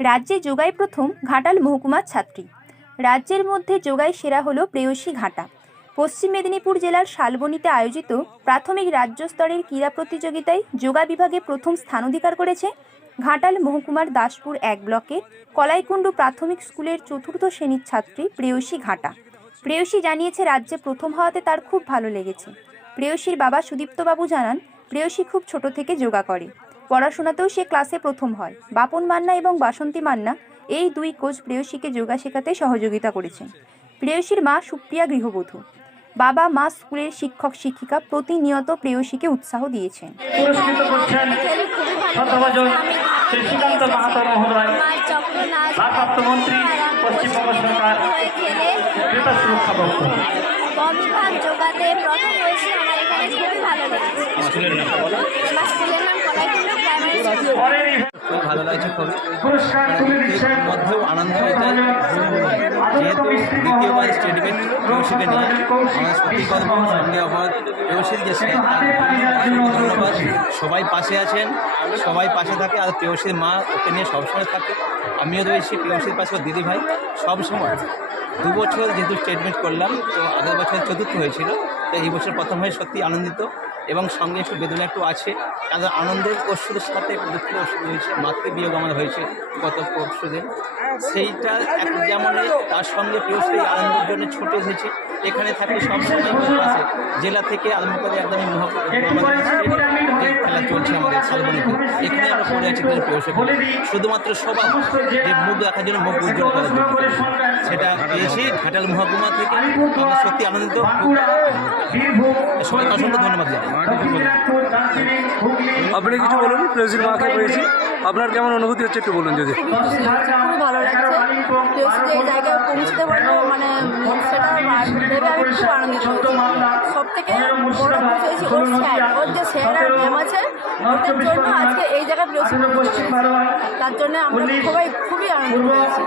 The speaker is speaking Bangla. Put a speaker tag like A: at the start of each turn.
A: রাজ্যে যোগায় প্রথম ঘাটাল মহকুমার ছাত্রী। রাজ্যের মধ্যে যোগায় সেরা হলো প্রেয়সী ঘাটা। পশ্চিম মেদিনীপুর জেলার শালবনীতে আয়োজিত প্রাথমিক রাজ্য স্তরের ক্রীড়া প্রতিযোগিতায় যোগা বিভাগে প্রথম স্থান অধিকার করেছে ঘাটাল মহকুমার দাসপুর এক ব্লকের কলাইকুণ্ডু প্রাথমিক স্কুলের চতুর্থ শ্রেণির ছাত্রী প্রেয়সী ঘাটা। প্রেয়সী জানিয়েছে, রাজ্যে প্রথম হওয়াতে তার খুব ভালো লেগেছে। প্রেয়সীর বাবা সুদীপ্তবাবু জানান, প্রেয়সী খুব ছোট থেকে যোগা করে। পড়াশোনাতেও সে ক্লাসে প্রথম হয়। বাপন মান্না এবং বাসন্তী মান্না এই দুই কোচ প্রেয়সীকে যোগা শেখাতে সহযোগিতা করেছেন। প্রেয়সীর মা সুপ্রিয়া গৃহবধূ। বাবা মা স্কুলের শিক্ষক শিক্ষিকা প্রতিনিয়ত প্রেয়সীকে উৎসাহ দিয়েছেন।
B: আমার এখানে খুবই ভালো লেগেছে আমার স্কুলের নাম কলাইকুণ্ডু প্রাইমারি স্কুল
C: পরের এই
D: মধ্যেও আনন্দ যেহেতু দ্বিতীয়বার কৌশিকে নিয়ে সত্যি গর্ব সঙ্গে অবাধ যে ধন্যবাদ। সবাই পাশে আছেন সবাই পাশে থাকে আর পেয়সীর মা ওকে নিয়ে সবসময় থাকে। আমিও রয়েছি পেয়সীর পাশে দিদি ভাই। সবসময় দু বছর যেহেতু স্টেটমেন্ট করলাম তো আগের বছর চতুর্থ হয়েছিল তো এই বছর প্রথম হয়ে সত্যি আনন্দিত। এবং সঙ্গে একটু বেদনা একটু আছে। তাদের আনন্দের ওষুধের সাথে দুঃখের ওষুধ হয়েছে মাতৃবিয়োগ আমাদের হয়েছে গত পরশু দিন সেইটা যেমন তার সঙ্গে প্রিয় সেই আনন্দের জন্য ছুটে এসেছে, এখানে থাকলে সব সময় আছে জেলা থেকে আলমকাদের একদম একদমই মহাপুর খেলা চলছে আমাদের শালবনীতে এখানে আমরা পড়ে আছি কিন্তু প্রিয় শুধুমাত্র সবাই যে মুখ দেখার জন্য মুখ উজ্জ্বল করার জন্য সেটা পেয়েছি ঘাটাল মহকুমা থেকে আমরা সত্যি আনন্দিত। খুব
C: বীরভূম
D: সবাইকে অসংখ্য ধন্যবাদ
E: আপনি কিছু বলুন প্রেসির মাকে পেয়েছি আপনার কেমন অনুভূতি হচ্ছে একটু বলুন যদি।
B: খুবই ভালো লাগছে। জায়গায় পৌঁছতে পারব মানে ভেবে আমি খুব আনন্দিত হয়েছি। সব থেকে বড় খুশি হয়েছি ওর স্যার। ওর যে স্যার আর ম্যাম আছে ওদের জন্য আজকে এই জায়গায় প্লেসে তার জন্য আমরা সবাই খুবই আনন্দিত হয়েছি।